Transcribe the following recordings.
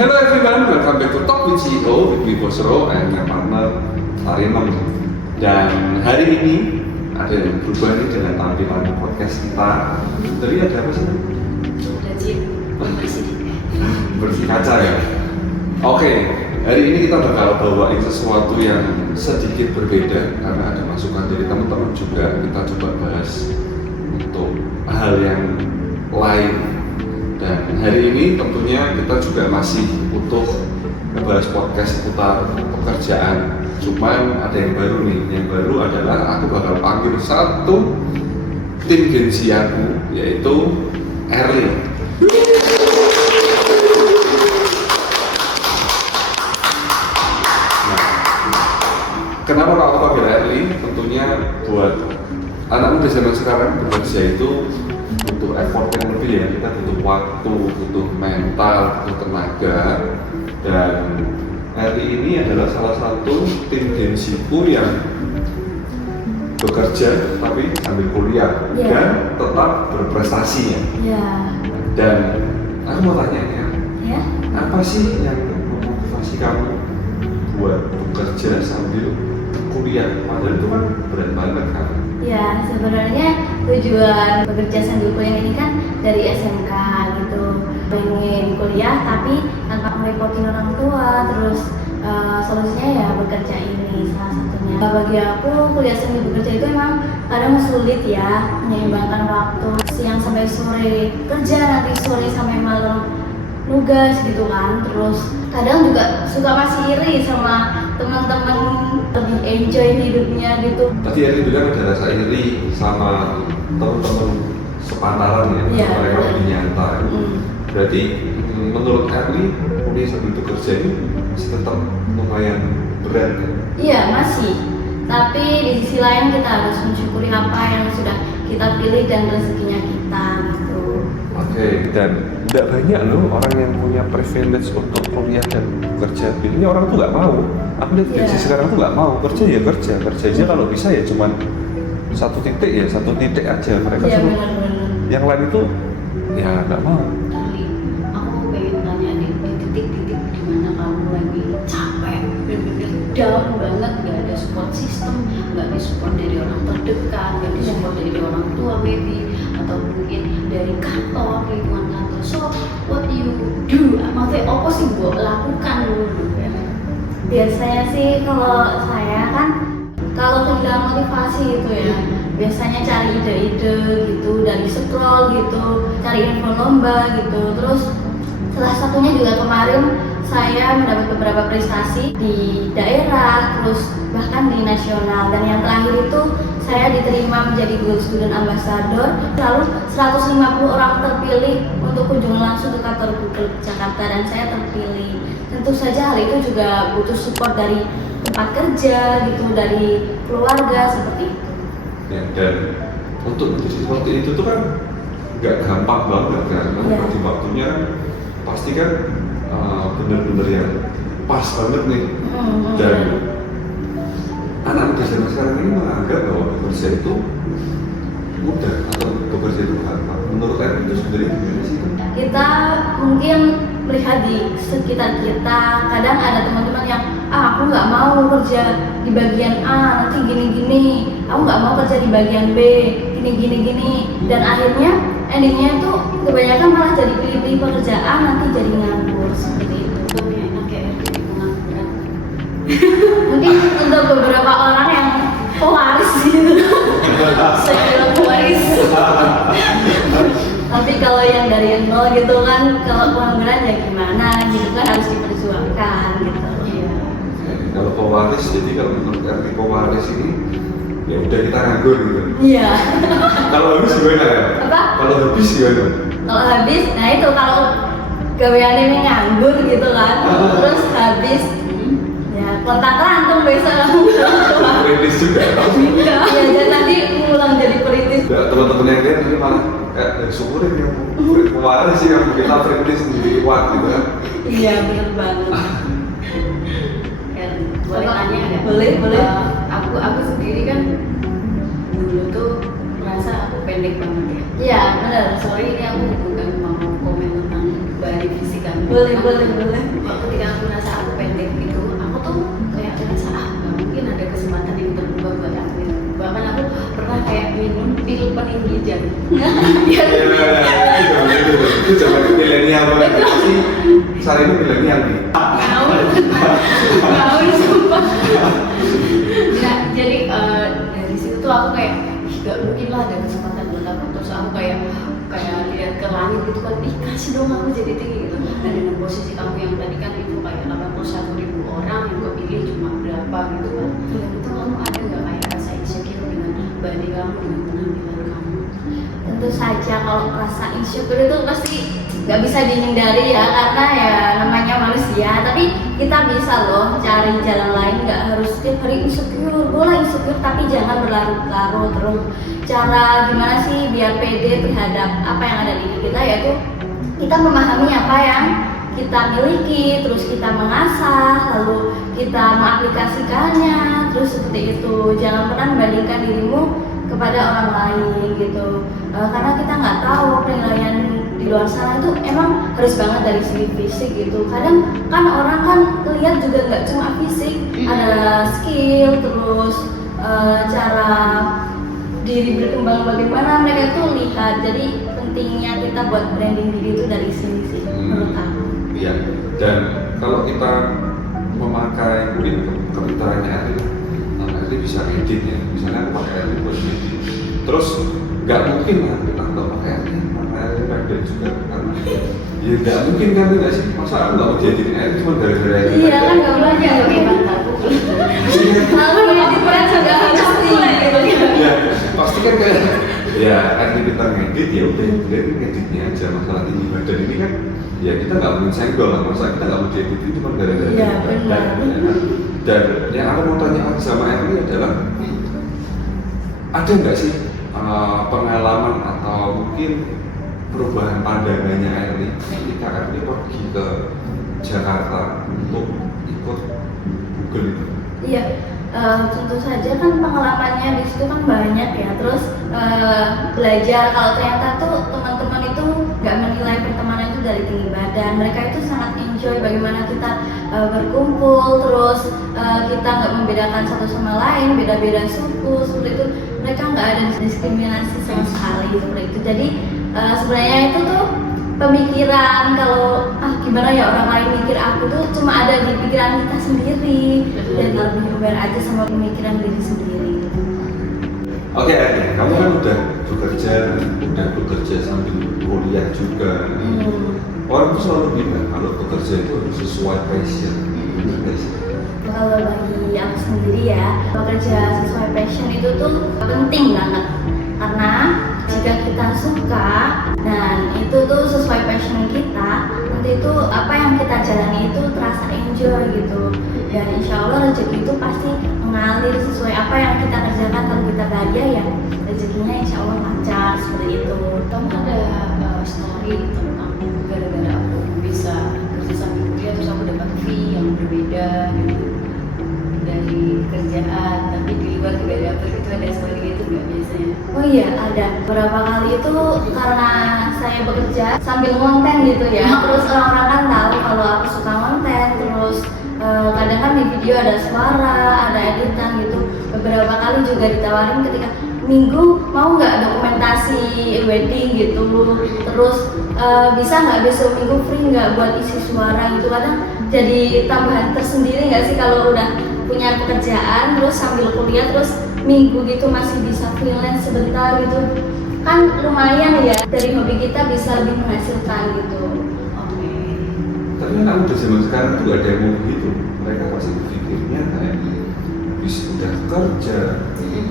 Hello everyone, welcome back to Talk with CEO with me Bosro and my partner Arinom. Dan hari ini ada yang berubah nih dengan tampilan podcast kita. Tadi ada apa sih? Ada Jin, Bersih kaca ya. Oke, hari ini kita bakal bawain sesuatu yang sedikit berbeda karena ada masukan dari teman-teman juga. Kita coba bahas untuk hal yang lain. Dan hari ini tentunya kita juga masih utuh ngebahas podcast seputar pekerjaan. Cuman ada yang baru nih, yang baru adalah aku bakal panggil satu tim Gensi aku, yaitu Erlin. Nah, kenapa aku panggil Erlin? Tentunya buat anak muda zaman sekarang bekerja itu butuh effort yang lebih ya, kita butuh waktu, butuh mental, butuh tenaga. Dan hari ini adalah salah satu tim Gensiku yang bekerja tapi sambil kuliah dan tetap berprestasi ya. Dan aku mau tanya ya, apa sih yang memotivasi kamu buat bekerja sambil kuliah? Padahal itu kan berat banget kan? Ya, sebenarnya tujuan bekerja sambil kuliah ini kan dari SMK gitu. Pengen kuliah tapi tanpa merepotin orang tua, terus solusinya ya bekerja ini salah satunya. Bagi aku kuliah sambil bekerja itu emang kadang sulit ya, menyeimbangkan waktu siang sampai sore kerja, nanti sore sampai malam nugas gitu kan. Terus kadang juga suka masih iri sama teman-teman lebih enjoy hidupnya gitu. Tadi Erlin bilang ada rasa iri sama teman-teman sepantaran ya, mereka lebih nyantai. Berarti menurut Erlin kuliah sambil bekerja ini masih tetap lumayan berat ya? Iya masih, tapi di sisi lain kita harus mensyukuri apa yang sudah kita pilih dan rezekinya kita gitu. Oke, dan tidak banyak loh orang yang punya privilege untuk kuliah dan bekerja. Biasanya orang tuh nggak mau. Aku lihat Gensi sekarang tuh nggak mau kerja ya kerja aja, kalau bisa ya cuman satu titik aja. Mereka suruh yang lain itu ya nggak mau. Aku pengen tanya di titik-titik di mana kamu lagi capek, bener-bener down banget, nggak ada support system, nggak disupport dari orang terdekat, nggak disupport dari orang tua maybe, atau mungkin dari kantor, lingkungan kantor. So what you do? Maksudnya apa sih buat lakukan dulu? Biasanya sih kalau saya kan kalau kehilangan motivasi itu ya biasanya cari ide-ide gitu, dari scroll gitu, cari info lomba gitu. Terus salah satunya juga kemarin saya mendapat beberapa prestasi di daerah, terus bahkan di nasional. Dan yang terakhir itu saya diterima menjadi Good Student Ambassador, lalu 150 orang terpilih untuk kunjungan langsung ke kantor Google Jakarta, dan saya terpilih. Tentu saja hal itu juga butuh support dari tempat kerja gitu, dari keluarga seperti itu. Ya, dan untuk menjadi seperti itu tuh kan nggak gampang banget kan, berarti waktunya pasti kan benar-benar yang pas banget nih. Dan anak muda zaman sekarang ini menganggap bahwa bekerja itu mudah atau bekerja itu gampang. Menurut kalian itu sebenarnya gimana sih? Kita mungkin melihat di sekitar kita, kadang ada teman-teman yang aku nggak mau kerja di bagian A, nanti gini-gini, aku nggak mau kerja di bagian B, gini-gini, dan akhirnya endingnya itu kebanyakan malah jadi pilih-pilih pekerjaan, nanti jadi nganggur seperti itu. Mungkin untuk beberapa orang yang pewaris gitu, saya bilang pewaris. Tapi kalau yang dari nol gitu kan, kalau pengangguran ya gimana gitu kan, harus diperjuangkan gitu. Iya. Kalau pewaris, jadi kalau menurut arti pewaris ini ya udah kita nganggur gitu. Iya. Kalau habis gimana ya? Apa? Kalau habis gimana? Kalau habis, nah itu kalau gaweannya ini nganggur gitu kan, terus habis ya kontak langsung besok langsung. Perintis juga. Iya, jadi nanti pulang jadi perintis. Ya, teman-teman yang lain ini malah kayak syukurin yang pewaris sih yang kita perintis sendiri kuat gitu kan. Iya benar banget. Boleh tanya nggak? Boleh. Aku sendiri kan dulu tuh merasa aku pendek banget ya. Iya benar. Sorry, ini aku bukan mau komen tentang body fisik kan, Boleh. Ketika aku merasa aku pendek itu, aku tuh kayak merasa nggak mungkin ada kesempatan yang terbuka buat aku. Bahkan aku pernah kayak minum pil peninggi jantung. Iya, itu zaman milenial banget. Pasti saat ini milenial nih. Ngawur sumpah. Nah, jadi dari situ tuh aku kayak gak mungkin lah ada kesempatan buat aku. Terus aku kayak lihat ke langit gitu kan, kasih dong aku jadi tinggi gitu. Dan dengan posisi kamu yang tadi kan itu kayak 81.000 orang yang kepilih cuma berapa gitu kan. Itu kamu ada nggak kayak rasa insecure dengan body kamu, dengan penampilan kamu? Tentu saja kalau rasa insecure itu pasti nggak bisa dihindari ya, karena ya namanya manusia. Tapi kita bisa loh cari jalan lain, nggak harus setiap hari insecure. Boleh insecure tapi jangan berlarut-larut. Terus cara gimana sih biar pede terhadap apa yang ada di diri kita, yaitu kita memahami apa yang kita miliki, terus kita mengasah, lalu kita mengaplikasikannya, terus seperti itu. Jangan pernah membandingkan dirimu kepada orang lain gitu, karena kita nggak tahu penilaian di luar sana itu emang harus banget dari segi fisik gitu. Kadang kan orang kan lihat juga nggak cuma fisik, ada skill, terus cara diri berkembang bagaimana mereka tuh lihat. Jadi pentingnya kita buat branding diri itu dari sini sih menurut aku. Iya, dan kalau kita memakai mungkin kepintarannya Erli bisa edit ya, misalnya aku pakai Erli buat edit, terus nggak mungkin lah kita nggak pakai Erli pendek juga, karena ya nggak mungkin kan, nggak sih, masa aku nggak mau dieditin Erli cuma gara-gara Erli Iya kan nggak belajar bagaimana aku. Lalu edit brand juga harus gitu. Ya pasti kan kayak ya Erli kita ngedit ya udah ngeditnya aja. Masalah tinggi badan ini kan ya kita nggak mungkin senggol lah, masa kita nggak mau dieditin cuma gara-gara Iya benar. Dan yang aku mau tanya lagi sama Erli adalah, ada nggak sih pengalaman atau mungkin perubahan pandangannya Erli ketika Erli pergi ke Jakarta untuk ikut Google itu? Iya, tentu saja kan pengalamannya di situ kan banyak ya. Terus belajar kalau ternyata tuh teman-teman itu nggak menilai pertemanan itu dari tinggi badan. Mereka itu sangat enjoy bagaimana kita berkumpul, terus kita nggak membedakan satu sama lain, beda-beda suku seperti itu. Mereka nggak ada diskriminasi sama sekali seperti itu. Jadi sebenarnya itu tuh pemikiran kalau gimana ya orang lain mikir aku tuh cuma ada di pikiran kita sendiri, dan lebih aware aja sama pemikiran diri sendiri. Oke, Erli, kamu kan udah bekerja sambil kuliah juga. Orang tuh selalu bilang kalau bekerja itu harus sesuai passion. Benar nggak sih? Kalau bagi aku sendiri ya, bekerja sesuai passion itu tuh penting banget, karena jika kita suka dan itu tuh sesuai passion kita, nanti itu apa yang kita jalani itu terasa enjoy gitu. Dan insya Allah rezeki itu pasti mengalir sesuai apa yang kita kerjakan. Kalau kita bahagia ya rezekinya insya Allah lancar seperti itu. Kamu ada story tentang gara-gara aku bisa kerja sambil kuliah terus aku dapat fee yang berbeda gitu dari kerjaan, tapi di luar juga dapat, itu ada story gitu nggak biasanya? Oh iya ada, beberapa kali itu karena saya bekerja sambil ngonten gitu ya. Terus orang-orang kan tahu kalau aku suka ngonten, terus kadang kan di video ada suara, ada editan gitu. Beberapa kali juga ditawarin ketika minggu mau nggak dokumentasi wedding gitu, terus bisa nggak besok minggu free nggak buat isi suara gitu. Kadang jadi tambahan tersendiri nggak sih kalau udah punya pekerjaan terus sambil kuliah, terus minggu gitu masih bisa freelance sebentar gitu kan, lumayan ya, dari hobi kita bisa lebih menghasilkan gitu. Oke. Tapi kan udah zaman sekarang tuh ada yang mau begitu. Mereka pasti berpikirnya kayak bisa udah kerja,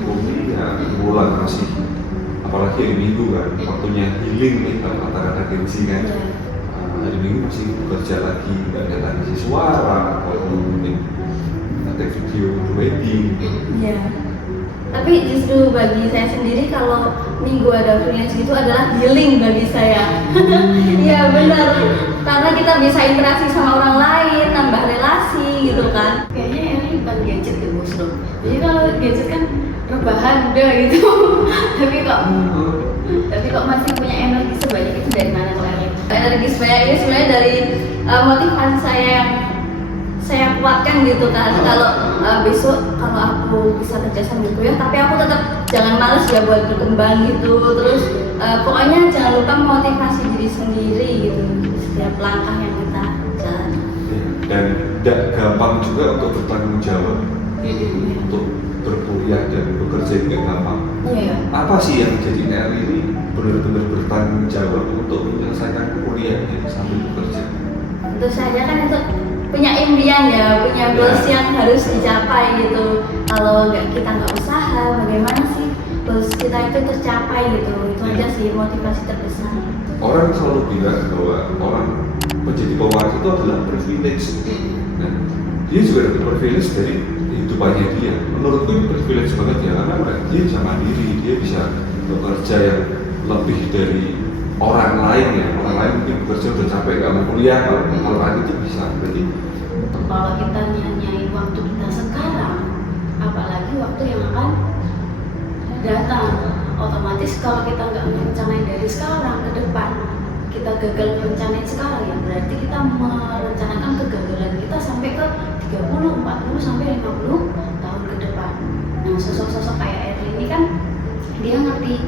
kuliah, pulang masih, apalagi hari Minggu kan, waktunya healing nih kalau kata-kata gengsi kan. Hari Minggu masih bekerja lagi, nggak ada isi suara atau mungkin ada video wedding. Iya. Tapi justru bagi saya sendiri kalau minggu ada freelance gitu adalah healing bagi saya. Iya benar, karena kita bisa interaksi sama orang lain, nambah relasi gitu kan. Kayaknya ini bukan gadget deh bos loh. Jadi kalau gadget kan rebahan udah gitu. tapi kok masih punya energi sebanyak itu dari mana kalian? Energi sebanyak ini sebenarnya dari motivasi saya yang saya kuatkan gitu kan. Kalau besok kalau aku bisa kerja sambil kuliah, tapi aku tetap jangan males ya buat berkembang gitu. Terus pokoknya jangan lupa motivasi diri sendiri gitu setiap langkah yang kita jalani. Dan tidak gampang juga untuk bertanggung jawab untuk berkuliah dan bekerja itu nggak gampang. Iya. Apa sih yang jadi Eri ini benar-benar bertanggung jawab untuk menyelesaikan kuliahnya sambil bekerja? Tentu saja kan itu punya impian ya, punya goals yang harus dicapai gitu. Kalau kita nggak usaha, bagaimana sih goals kita itu tercapai gitu? Itu aja sih motivasi terbesar. Orang selalu bilang bahwa orang menjadi pewaris itu adalah privilege. Nah, dia juga dapat privilege dari kehidupannya dia. Menurutku ini privilege banget ya, karena dia bisa mandiri, dia bisa bekerja yang lebih dari orang lain ya. Orang lain mungkin bekerja udah capek nggak mau kuliah, kalau orang itu bisa. Berarti Kalau kita nyanyain waktu kita sekarang, apalagi waktu yang akan datang, otomatis kalau kita nggak merencanain dari sekarang ke depan, kita gagal merencanain sekarang ya berarti kita merencanakan kegagalan kita sampai ke 30, 40 sampai 50 tahun ke depan. Nah, sosok-sosok kayak Eri ini kan dia ngerti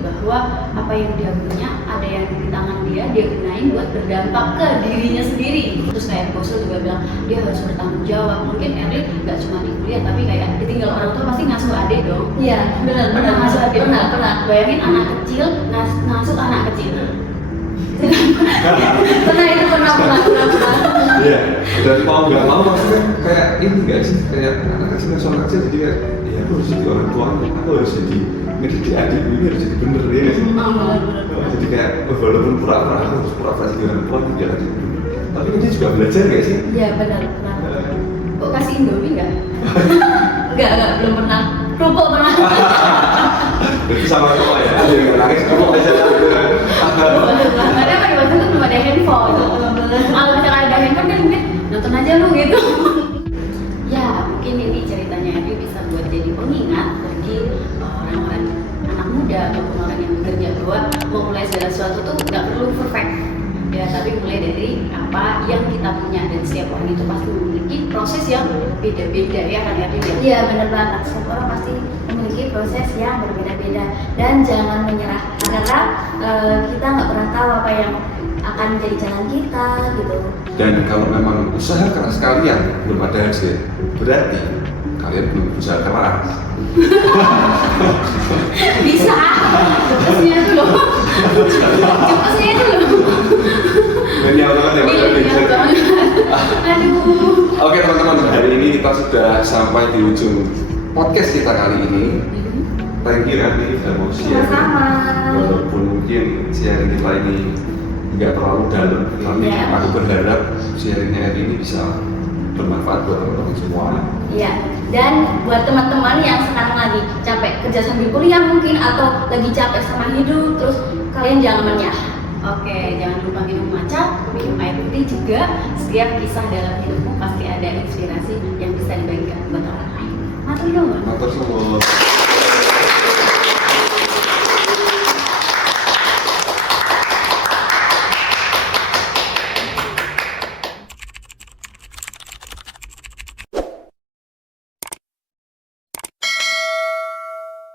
bahwa apa yang dia punya ada yang di tangan dia gunain buat berdampak ke dirinya sendiri. Terus kayak Bosul juga bilang dia harus bertanggung jawab. Mungkin Eri nggak cuma di kuliah tapi kayak ditinggal orang tua pasti ngasuh adik dong. Iya, benar. Pernah ngasuh adik? Pernah. Bayangin anak kecil ngasuh anak kecil. pernah. iya, dan mau nggak mau maksudnya kayak ini nggak sih, kayak anak kecil nasional kecil jadi kayak ya aku harus jadi orang tua, aku harus jadi ngedidik adik ini harus jadi bener ya nggak sih? Jadi kayak walaupun pura-pura aku harus pura-pura jadi orang tua tidak jadi bener, tapi kan dia juga belajar nggak sih? Iya, benar. Kok kasih Indomie nggak? Enggak, belum pernah. Kerupuk pernah. Jadi sama tua ya, dia nggak nangis kamu aja gitu kan? Karena pada waktu itu belum ada handphone. Kalau misalnya ada handphone kan mungkin nonton aja lu gitu. Ya mungkin ini ceritanya Eri bisa buat jadi pengingat bagi orang-orang anak muda ataupun orang yang bekerja bahwa memulai segala sesuatu tuh nggak perlu perfect. Ya, tapi mulai dari apa yang kita punya dan setiap orang itu pasti memiliki proses yang beda-beda ya kan ya. Iya, benar banget. Setiap orang pasti memiliki proses yang berbeda-beda dan jangan menyerah karena kita nggak pernah tahu apa yang akan menjadi jalan kita gitu. Dan kalau memang usaha keras kalian belum ada hasil, berarti kalian belum berusaha keras. Bisa. Cepetnya itu loh. Cepetnya itu loh. Genial banget ya Mas Adi. Iya banget. Aduh. Oke teman-teman, hari ini kita sudah sampai di ujung podcast kita kali ini. Thank you Adi sudah mau share. Sama-sama. Walaupun mungkin sharing kita ini nggak terlalu dalam, tapi aku berharap sharingnya Adi ini bisa bermanfaat buat teman-teman semua. Iya. Dan buat teman-teman yang sekarang lagi capek kerja sambil kuliah mungkin atau lagi capek sama hidup, terus kalian jangan menyerah. Oke, jangan lupa minum matcha, minum air putih juga. Setiap kisah dalam hidupmu pasti ada inspirasi yang bisa dibagikan buat orang lain. Matur nuwun. Matur nuwun.